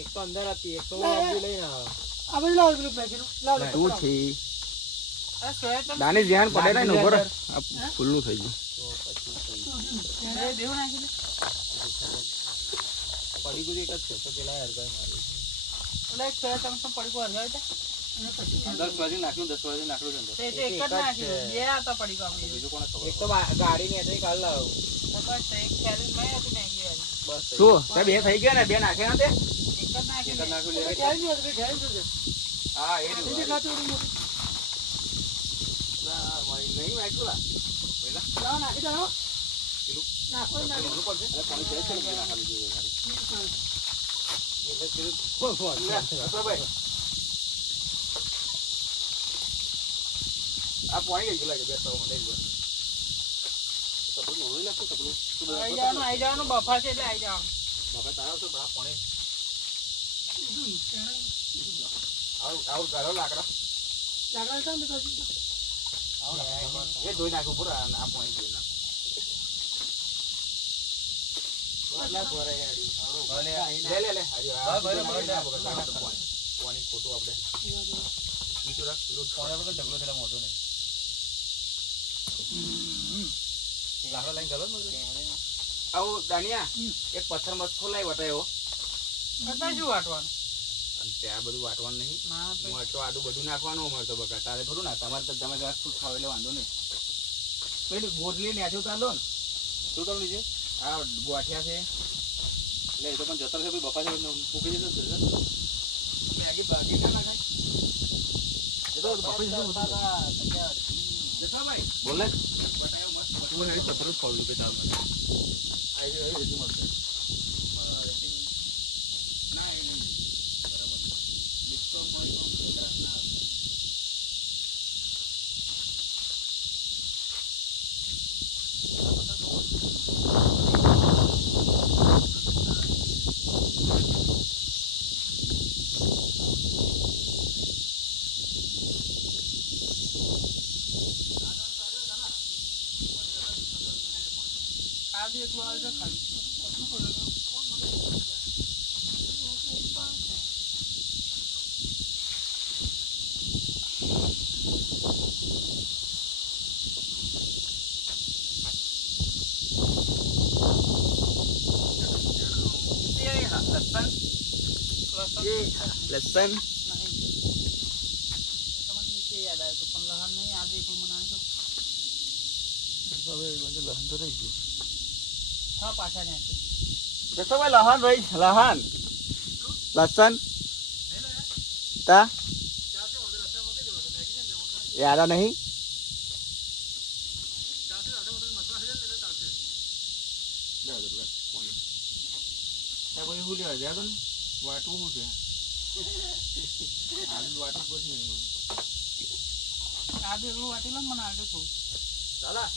એક તો અંદર હતી, એક તો હું લઈને આવ્યો. આ બધું લાવો પેલું પેકેટ લાવો. તું છે દાની ધ્યાન પડે ને ઉપર ફૂલનું થઈ ગયું. પડી ગયું એક જ છે તો પેલા હરગાય મારી. ઓલા એક સોયા ચમચો પડીકો હરગાય તા. 10 વાગે નાખ્યું 10 વાગે નાખ્યું છે અંદર. તે એક જ નાખ્યું. બે હતા પડીકો આપણે. બીજું કોને ખબર? એક તો ગાડી ની હતી કાલ લાવ. બસ એક થેલી મેં હતી મેગી વાળી. બસ શું તે બે થઈ ગયા ને બે નાખ્યા ને તે એક જ નાખી. એક જ નાખ્યું લે. ક્યાંય નહીં હતું, ક્યાંય નહીં હતું. હા એ એ જે રહ્યું. ખાતું હતું મોટું. નહીં નાખ્યું લા પેલા લાવો નાખી દો. પેલું નાખો નાખી દો. પડશે અરે પાણી જાય છે ને નાખી દીધું સારું. એટલે પેલું ફોન ફોન. ભાઈ આ પાણી ગઈ લાગે બે તો મને જ બને. તો બધું હોઈ લાગતું તો પેલું શું બધા આઈ જવાનું બફા છે એટલે આઈ જવાનું. બાપા તારા તો બરા પાણી આવ ગાળો લાકડા લાકડા કામ તો કરી દો. એ ધોઈ નાખું પૂરા આ પાણી ધોઈ નાખું. એટલા ભરે યાડી. લે લે હરી આ પાણી ખોટું આપણે નીચે રાખ પેલું પાણી આપણે ઢગલો થયેલા મોટો નહીં. લાકડા લઈને ગયો આવો દાનિયા એક પથ્થર મત ખોલાય વટાયો અત્યારે શું વાટવાનું? અને ત્યાં બધું વાટવાનું નહીં. ના તો મરચો આડું બધું નાખવાનું મળતો બકા તારે થોડું ના તમારે તો તમે ઘાસ ફૂટ ખાવ એટલે વાંધો નહીં. પેલી ગોટલી ને આજો તાર લો ને શું કરું નીચે આ ગોઠિયા છે એટલે એ તો પણ જતર છે ભાઈ બફા છે મૂકી દેજો ને મેગી બાકી ના નાખાય એ તો બફા છે જતા ભાઈ બોલ ને હું હેડી પથ્થર જ ખોલું કે ચાલ આઈ ગયો એ મસ્ત ના એ નહીં બરાબર મિક્સો કોઈ ના આ બી એકલું આવજો ખાલી. લસણ તમને નીચે યાદ આવ્યું હતું પણ લહણ નહીં આજે એકલું બનાવજો. હવે લહન તો રહી ગયું હા પાછા ત્યાંથી જતો ભાઈ લહન રહી લહન લસણ તા યાદ નહીં પછી શું લેવા જાય ને વાટવું શું છે આલુ વાટવું પછી નહીં આ બી એકલું વાટી લો ને મને આગળ થોડું. ચાલા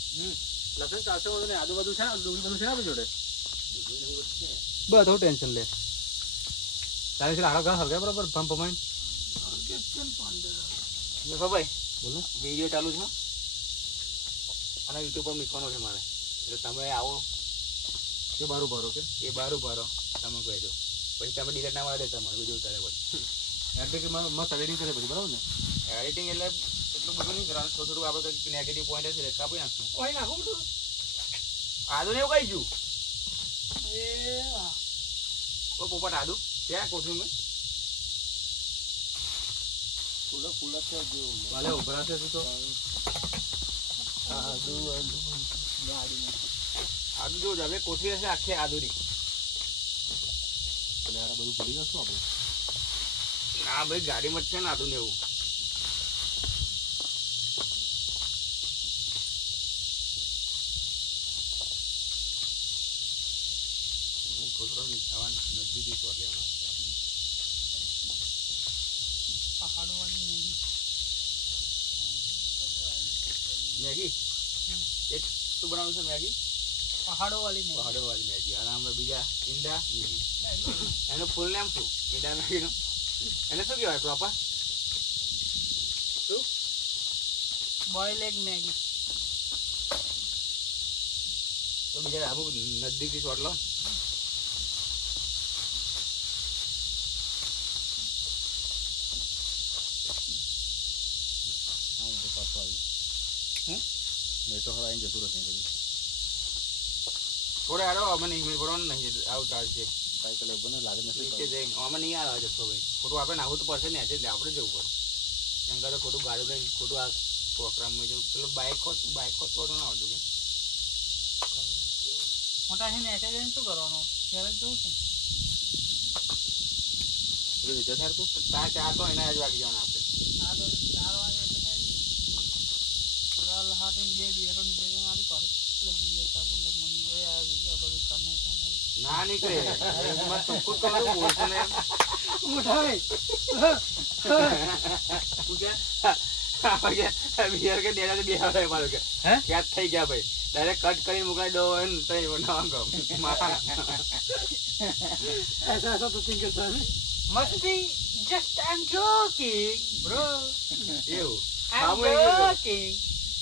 લસણ ચાલશે બધું ને આજુબાજુ છે ને ડુંગળી બધું છે ને આપણી જોડે બધું ટેન્શન લે તારે છે હાડો ઘા હરગા બરાબર પંપ પમાઈ ભાઈ બોલો વિડીયો ચાલુ છે અને યુટ્યુબ પર મૂકવાનો છે મારે એટલે તમે આવો કે બારું ભરો કે એ બારું ભરો તમે કહેજો પછી તમે ડિલેટ ના મારે તમારે વિડીયો ઉતારે પછી મસ્ત એડિટિંગ કરે પછી બરાબર ને એડિટિંગ એટલે એટલું બધું નહીં કરવાનું થોડું થોડું આપણે કંઈક નેગેટિવ પોઈન્ટ હશે કાપી નાખશું ઓય નાખું બધું. આદુ ને એવું કઈ ગયું એ વાહ. ઓ પોપટ આદુ ક્યાં કોથમીર ફૂલા ફૂલા છે જેવું. ભલે ઉભરાશે તું તો આદુ આદુ ગાડીમાં. આદુ જો જાવે કોથમીર હશે આખી આદુની એટલે આ બધું ભરી નાખશું આપણે. હા ભાઈ ગાડીમાં જ છે ને આદુ ને એવું નજદીક સ્વાદ લેવાના પહાડો વાળી મેગી મેગી એક શું બનાવવાનું છે મેગી પહાડો વાળી મેગી પહાડો વાળી મેગી અને અમે બીજા ઈંડા મેગી એનું ફૂલ નામ શું ઈંડા મેગીનું એને શું કહેવાય પ્રોપર શું બોઇલ એગ મેગી. તો બીજા અમુક નજદીકથી શોટ લો તો હવે આઈને જતું રહેશે બધું થોડે આરો અમે નહીં મેં પડવાનું નહીં આવું ચાલશે સાયકલ ઉપર લાગે નથી કે જઈને અમે નહીં આવે જતો ભાઈ ખોટું આપણે નાખવું તો પડશે ને એટલે આપણે જવું પડે એમ કરતા ખોટું ગાડું લઈને ખોટું આ પ્રોગ્રામમાં જવું પેલું બાઇક હોત તો ના આવતું કે મોટા છે ને એટલે જઈને શું કરવાનું ત્યારે જ જવું છે વિચાર થાય તું તાર 4 તો એના જ વાગી જવાના આપણે આ તો 4 વાગે એટલે છે ને લાલ હાથ એમ બે બિયરો નીકળી જાય મારી પર એટલે બિયર ચાલુ મને એ આ વિડિયો બધું કરને તો ના નીકળે મત ચોખ્ખું કરું બોલતો ને ઉઠાય તું કે બિયર કે ડેડા બે આવે મારો કે ક્યાં થઈ ગયા ભાઈ ડાયરેક્ટ કટ કરીને મોકલાઈ દો ને તઈ બનાવ ગમ ऐसा तो थिंक करता है મસ્તી just I am joking bro એવું આઈ એમ જોકિંગ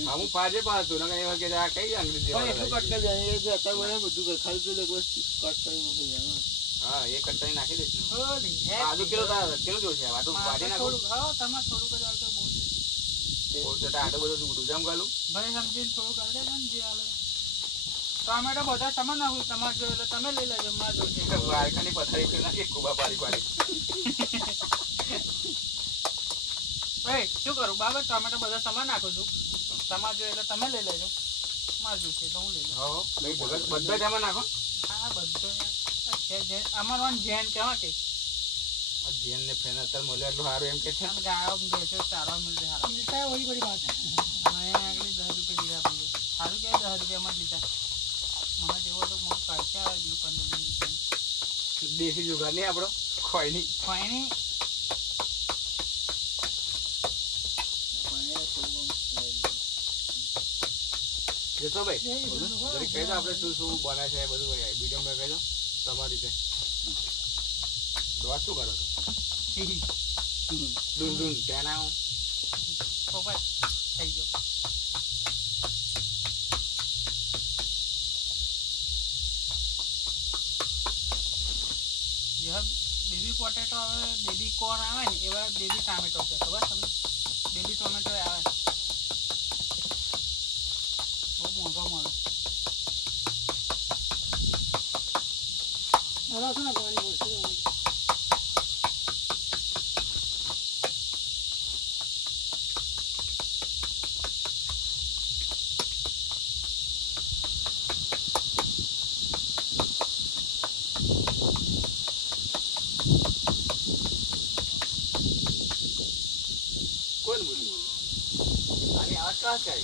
હું પાજે પાડતું ને એ વખતે આ કઈ અંગ્રેજી પણ એટલું કટ કરી જાય એ જે અત્યારે મને બધું ખાલી પેલું એક વસ્તુ કટ કરી મૂકી જાય હા એ કટ કરીને નાખી દઈશ ને હોલી આજુ કિલો જોશે આટલું વાટી નાખો થોડું હા તમારે થોડું જ આવતો બહુ છે આટલું બધું બધું જામ ગાલું ભલે સમજીને થોડું કરી દે ને જે હાલે ટમેટો બધા તમે નાખું તમારે જો એટલે તમે લઈ લેજો મારે જો છે વારખાની પથારી ફેર નાખી કુબા પાડી પાડી ભાઈ શું કરું બાબા ટમેટો બધા તમે નાખું છું તમારે જો એટલે તમે લઈ લેજો મારે જો છે એટલે હું લઈ લઉં હા બધા જ આમાં નાખો હા બધો અમારું આમ જૈન કહેવા કે જેન ને ફેન અત્યારે મળે એટલું સારું એમ કે છે આમ ગાયો ભેંસો ચારવા મિલતે હારા मिलता है वही बड़ी बात है મેં આગળ 10 રૂપિયા લીધા પીએ સારું કે 10 રૂપિયામાં જ લીધા મને જેવો તો મોટું કાઢશે આવે બીજું 15 રૂપિયા દેશી જુગાર નહીં આપણો કોઈ નહીં ફાઈની જતો ભાઈ જરી કહી દો આપણે શું શું બને છે બધું વિડીયોમાં કહી દો તમારી રીતે દવા શું કરો છો ડૂન ડૂન ત્યાં ના આવું પોપટ થઈ ગયો यह बेबी पोटेटो આવે બેબી કોર્ન આવે ને એવા બેબી ટમેટો છે ખબર તમને બેબી ટમેટો આવે બહુ મોંઘો મળે अरे सुना पानी बोल से કોણ બોલ્યું આની આવાજ કहाँ से आई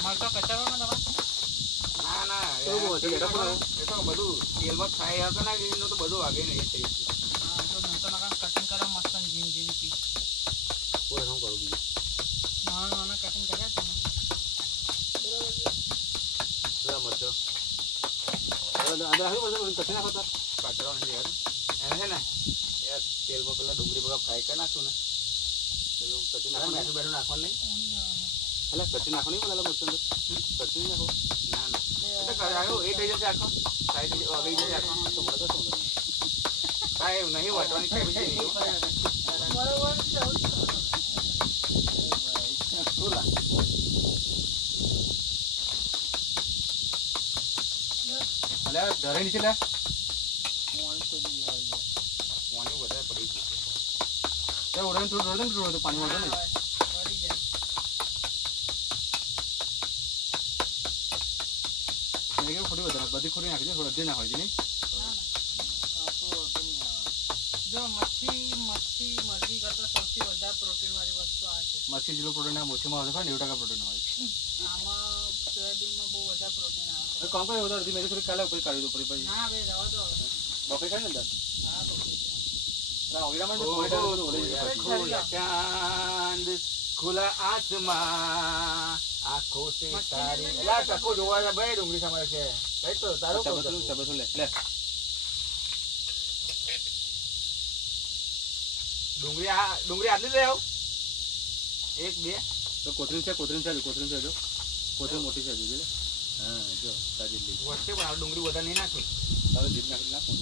મળતો કચરો ને તમારે ના ના એ તો બધું તેલમાં ફ્રાય હતો ને એનું તો બધું વાગે ને એ થઈ હા તો મેં તો નકા કટિંગ કરવા મસ્ત જીન જીન પી કોઈ શું કરું બીજું નાના નાના કટિંગ કર્યા છે મરચો અંદર આવ્યું બધું કચી નાખો તો કચરો નથી યાર એને છે ને યાર તેલમાં પેલા ડુંગળી બગા ફ્રાય કરી નાખશું ને પેલું કચી નાખો બેઠું બેઠું નાખવાનું નહીં એટલે કચી નાખો નહીં પેલા મરચું અંદર કચી નાખો ના ના એટલે ઘરે આવ્યો એ થઈ જશે આખો ફ્રાય થઈ ગઈ જશે આખો તો મળે તો શું કરું હા એવું નહીં વાટવાની ખાઈ છે નહીં बराबर से શું લા અલે ધરે નીચે લે પાણી વધારે પડી ગયું તે ઓરન થોડું પાણી વાળો ને વળી જાય મેં કેવું ખોટી વધારે બધી ખોટી નાખી દે થોડી અડધી ના હોય છે નહીં જો મચ્છી મરઘી કરતા સૌથી વધારે પ્રોટીન વાળી વસ્તુ આ છે મચ્છી જેટલું પ્રોટીન આ મોછીમાં હોય 90% પ્રોટીન હોય આમાં સોયાબીનમાં બહુ વધારે પ્રોટીન આવે હવે કામ કરે વધારે મેં થોડી કાલે પછી કાઢી દો પછી ના બે રવા દો હવે બપે ખાઈ ને અંદર હા બપોર ના ઓગળામાં તો કોઈ ડાળ બધું ઓલે ખુલા ચાંદ ખુલા આસમાન આંખો સે તારી એલા ટકો જોવા છે ભાઈ ડુંગળી સામે છે કઈ તો તારો ચબસું લે ડુંગળી આટલી લઈ આવું 1 2 તો કોથળી છે જો કોથળી મોટી છે જોજે હા જો તાજી લી વચ્ચે પણ આ ડુંગળી વધારે નહીં નાખી હવે જીત નાખી નાખો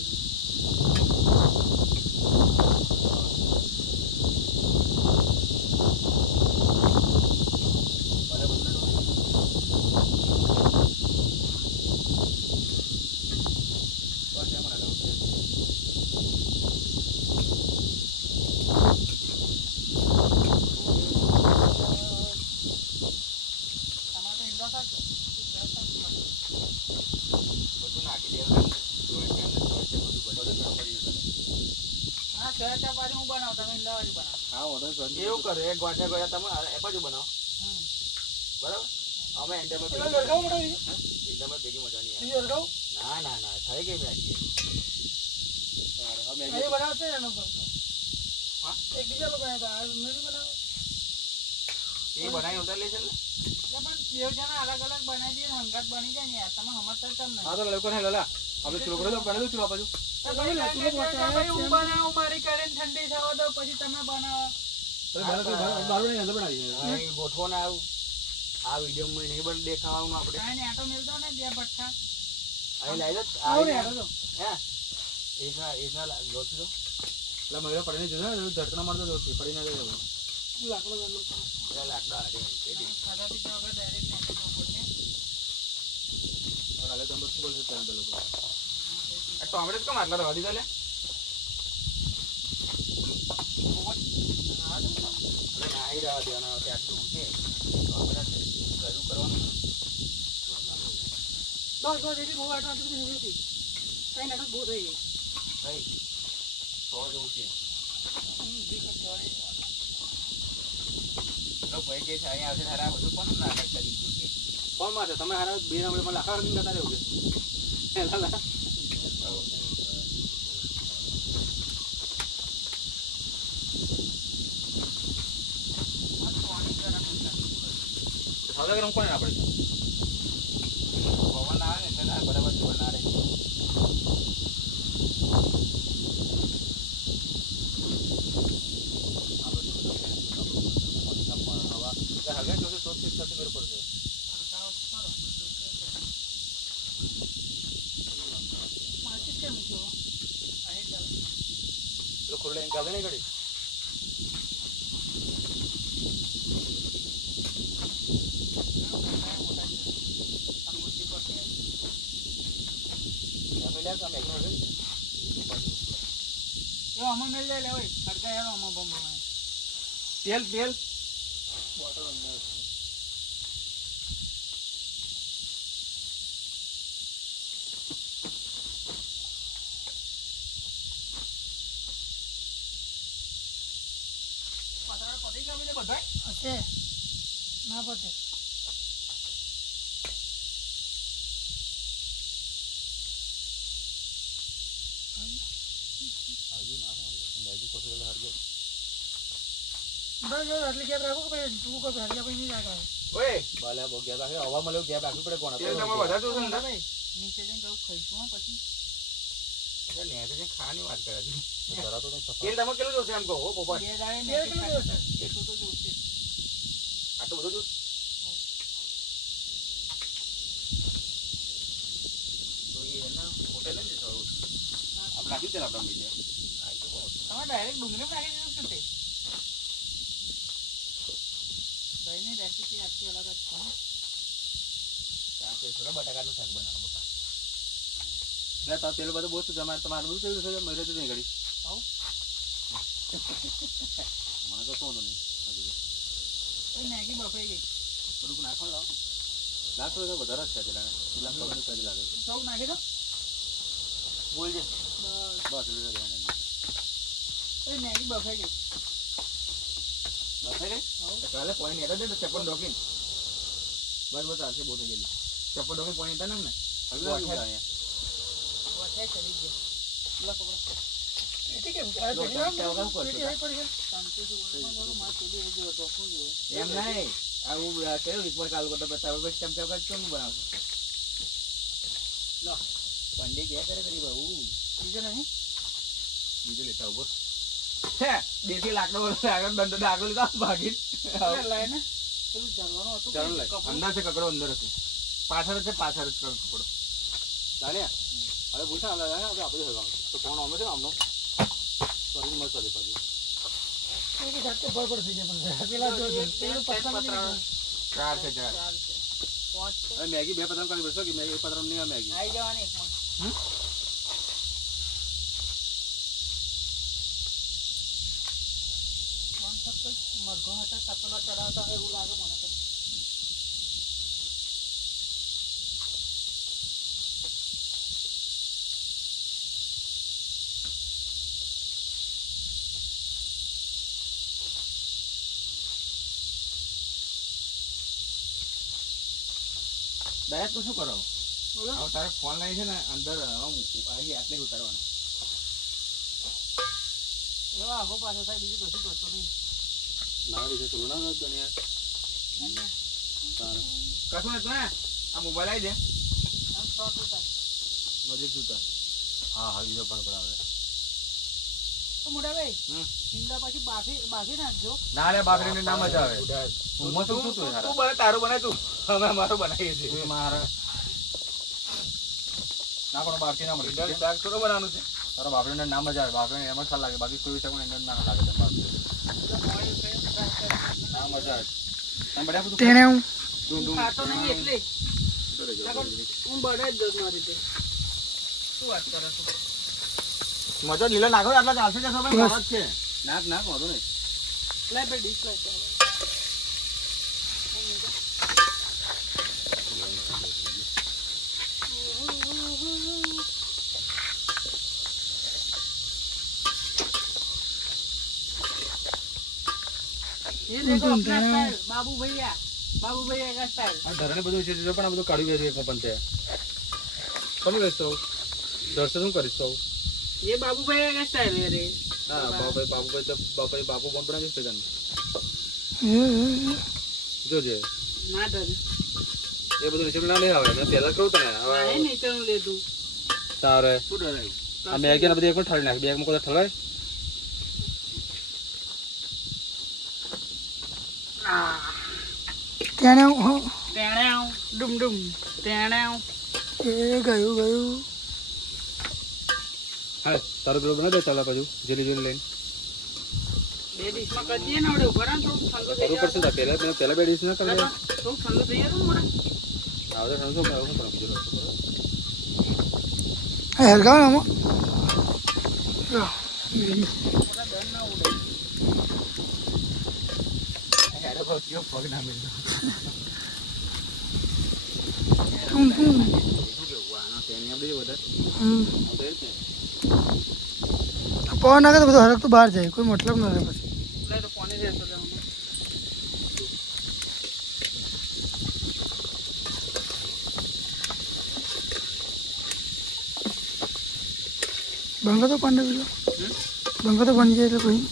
તમારે તો ઈંડો ખાશો બધું નાખી દેવાનું હા સોયા ચાપ વાળી હું બનાવું તમે ઈંડા વાળી બનાવો હા ઓર્ડર કરી એવું કરે એક ગોઠા ગોઠા તમે એ બાજુ બનાવો હમ બરાબર અમે એન્ડમાં પેલા લડકાઓ મોટા એન્ડમાં ભેગી મજા નહીં બીજો લડકાઓ આવે ના થઈ ગઈ મેગી અહીં બનાવશે એનો પર તો હા? એક બીજા લોકો આવ્યા હતા આ નહીં બનાવે એ બનાવી ઉતાર લેશે ને એટલે પણ બે જણા અલગ અલગ બનાવી દઈએ ને હંગાત બની જાય ને યાર તમે સમજતા જ તમને હા તો લડકો ને લોલા આપણે ચૂલો કરો તો બને દો ચૂલો બાજુ તો ભાઈ ભાઈ હું બનાવું મારી કરીને ઠંડી થવા દો પછી તમે બનાવો તો બારું નહીં અંદર બનાવી અહીં ગોઠવો ને આવું આ વિડીયોમાં નહીં બન દેખાવાનું આપણે કાંઈ નહીં આટો મિલતો ને બે ભઠ્ઠા અહીં લાવી દો આવો ને યાર તો હે એકના ગોઠવી દો એટલે મહિલા પડીને જોજો ને ધડકના મારતો જો પડી ના જાય લાકડો ગાંડો એટલે લાકડા હાટે ખાધા પીધા વગર ડાયરેક્ટ નાખી દો પોતે કાલે તમે શું બોલશો ત્યાં લોકો આ ટોમેટો કેમ આટલા રવા દીધા લે અરે નાઈ રવા દેવાના ત્યાં આટલું કે ટોમેટો કરું કરવાનું બસ એવી બહુ આટો આટલું નહીં હતી કઈ નાટક બહુ થઈ ગઈ ભાઈ 100 જેવું છે ભાઈ કે છે અહીંયા આવશે તારે આ બધું કોણ નાટક કરી દીધું છે કોણ માં છે તમે હારા બે નંબર લાખા રંગ કરતા રહેવું કે હવે ગરમ કોને આપણે પવન આવે ને એટલે બરાબર જોવા ના રહે હવે જોશે તો ફિક્સ થશે મેરે પડશે માચીસ કેમ મૂક્યો અહીં ચાલો પેલો ખોરડે કાલે નહીં કરી અમે મેળ જાય લે હોય ખડકા યાર અમે બંબ તેલ તેલ પતરા પતી ગયા બધા બધા હશે ના પતે બસ આટલી ગેપ રાખો કે ભાઈ તું કોઈ હરિયા ભાઈ નહીં રાખા ઓય બાલા બો ગયા છે હવા મળ્યો ગેપ રાખવી પડે કોણ તેલ તમે બધા જોશો ને ભાઈ નીચે જઈને કહું ખાઈશું હો પછી એટલે નેચે જે ખાવાની વાત કરે છે જરા તો સફા તેલ તમે કેટલું જોશે એમ કહો હો પોપટ બે દાડે બે મેં કિલો જોશે. એટલું તો જોશે આટલું બધું જોશ તો એ એના હોટેલ જ છે આપણે નાખી દે આપણા બીજા આ તો કોણ તમે ડાયરેક્ટ ડુંગળી નાખી દીધું શું તે ભાઈની રેસીપી આખી અલગ જ છે હો. ત્યાં કે થોડા બટાકાનું શાક બનાવો બકા એટલે તો તેલ બધું બહુ તમારે તમારું બધું તેલ છે મહિને તો નહીં ઘડી આવું મને તો શું નહીં ઓય મેગી બફાઈ ગઈ થોડુંક નાખો લાવો લાગતો તો વધારે જ છે પેલા પેલા ખબર જ લાગે સૌ નાખી દો બોલજે બસ બસ એટલે ઓય મેગી બફાઈ ગઈ બફાઈ ગઈ તો કાલે પાણી નેતા દે તો ચપ્પલ ડોકીન બસ બસ આવશે બહુ થઈ ગયેલી ચપ્પલ ડોકીન પાણી નેતા ને હવે અહીંયા વચ્ચે ચડી ગઈ લો પકડો એટી કેમ આ ચડી નામ એટી આવી પડી ગઈ શાંતિથી બોલો બોલો માર ચૂલી એ જો તો શું જો એમ નહીં આવું કયું એકવાર કાલ કરતો બતાવો પછી ચમચા વખત કેમ બનાવશો લો પંડે ક્યાં કરે કરી બહુ બીજો નહીં બીજું લેતા ઉભો હે દેશી લાકડો ડાકડો લીધો ભાગી લઈને પેલું જરવાનું હતું જરવાનું લઈ. કપડું. અંદર છે કકડો અંદર હશે પાછળ જ કકડો જાણ્યા હવે પૂછા આપણે જાણ્યા આપણે હલવાનું તો કોણ અમે છે ને આમનો શરીર મસ્ત હતી પાછું એ તો જાતે બળબડ થઈ જાય પણ પેલા જો પેલું પતંગ પતરા. ચાર છે ચાર ચાર છે. પાંચ છે. હવે મેગી 2 પતંગ કરી બેસો કે મેગી 1 પતંગ નહીં આ મેગી આઈ જવાની એકમાં. કોણ થતો? મરઘો હતા તપેલા ચડાવતા હોય એવું લાગે મને તો. ડાયરેક્ટ તો શું કરો બોલો. હવે તારે ફોન લઈ છે ને અંદર આટલે ઉતારવાના એવા આખો પાછો થાય બીજું કશું કરતો નહીં. ના વિશે થોડું ના દુનિયા તારે કશું નથી ને આ મોબાઈલ આવી દે આમ શોર્ટ ઉતાર. મજે ઉતાર હા હા બીજો પણ આવે તો મોટા ભાઈ હમ. ઈંડા પછી બાફી નાખજો. ના રે બાકરીને ના મજા આવે તું ઉમર શું તું યાર બને તારું બનાય તું અમે અમારું બનાવીએ છીએ તું મારા ના પણ બાકી ના મળે ઈંડાનું શાક થોડું બનાવવાનું છે તારા બાપરીને ના મજા આવે બાપરીને એમ જ સારું લાગે બાકી કોઈ પણ એને ના લાગે તને બાપરી એટલે મોડી ઉઠે, ફ્રાય કરીને ના મજા આવે તમે બધા બધું તેને હું હું ખાતો નહીં એટલે હું બનાવી જ દઉં મારી રીતે. શું વાત કરે તું? મજો લીલો નાખો આટલા ચાલશે જશો ભાઈ બસ. મારો જ છે નાક નાક વાંધો નહીં લાય ભાઈ ડીશ લાય. ये देखो अपना स्टाइल बाबू भैया का स्टाइल. આ ધરણે બધું છે જો પણ આ બધું કાઢી વેચે પણ છે કોણ વેચતો દર્શન શું કરીશ તો ये बाबू भैया का स्टाइल है रे. હા બાપુભાઈ તો બાપુ કોણ બનાવી છે તને જોજે ना डर એ બધું નીચે ના લઈ આવે મેં પહેલા કહું તને ना હવે है नीचे नु ले तू. તારે શું ડરાયું આ મેગી ને બધી એક પણ ઠાળી નાખ બેગમાં કોઈ ઠલવાય તેને હું टेणे डुम डुम टेणे. એ ગયું હા તારું પેલું બનાવી દે ચાલા બાજુ જેલી જેલી લઈને બે ડીશ માં કરી દઈએ ને આવડે ઉભા રહે ને થોડું ઠંડુ થઈ કરવું પડશે ને પહેલા બે ડીશ ના કરી દે જાય. થોડું ઠંડુ થઈ જાય ને મોડા. આવે તો ઠંડુ પણ બીજું લખતો હરગાવ ને આમાં મોડા દન ના ઉડે. હેડો કયો પગ ના મિલતો ટુમ ટુમ શું કેવું આનો તેની આપણી વધારે પવન નાખે તો બધું હરક તો બહાર જાય કોઈ મતલબ ના રહે પછી એટલે તો પાણી રહેતો લેવાનું. બંગા તો પાંડે બીજો બંગા તો બની જાય એટલે કોઈ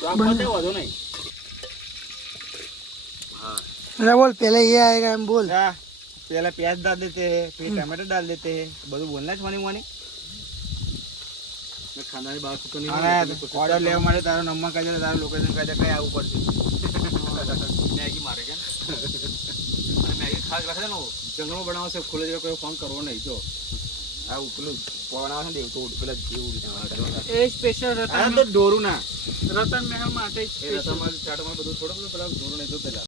તો આ પતે વધુ નહીં अरे बोल पहले ये आएगा हम बोल हाँ, पहले प्याज डाल देते हैं फिर टमाटर डाल देते हैं બધું બોલના જ મને મેં ખાનાની બહાર તો નહીં અને ઓર્ડર લેવા માટે તારો નંબર કહી દે તારો લોકેશન કહી દે કઈ આવવું પડશે મેગી મારે કે અને મેગી ખાસ રાખે ને જંગલમાં બનાવશે ખુલ્લે જગ્યા કોઈ ફોન કરવો નહીં જો આ ઉપલું પવનાવા છે દેવતો પેલા જેવું એ સ્પેશિયલ આ તો દોરું ના રતન મહેલ માટે એ રતામાં ચાટમાં બધું થોડું બધું પેલા દૂર નહીં તો પેલા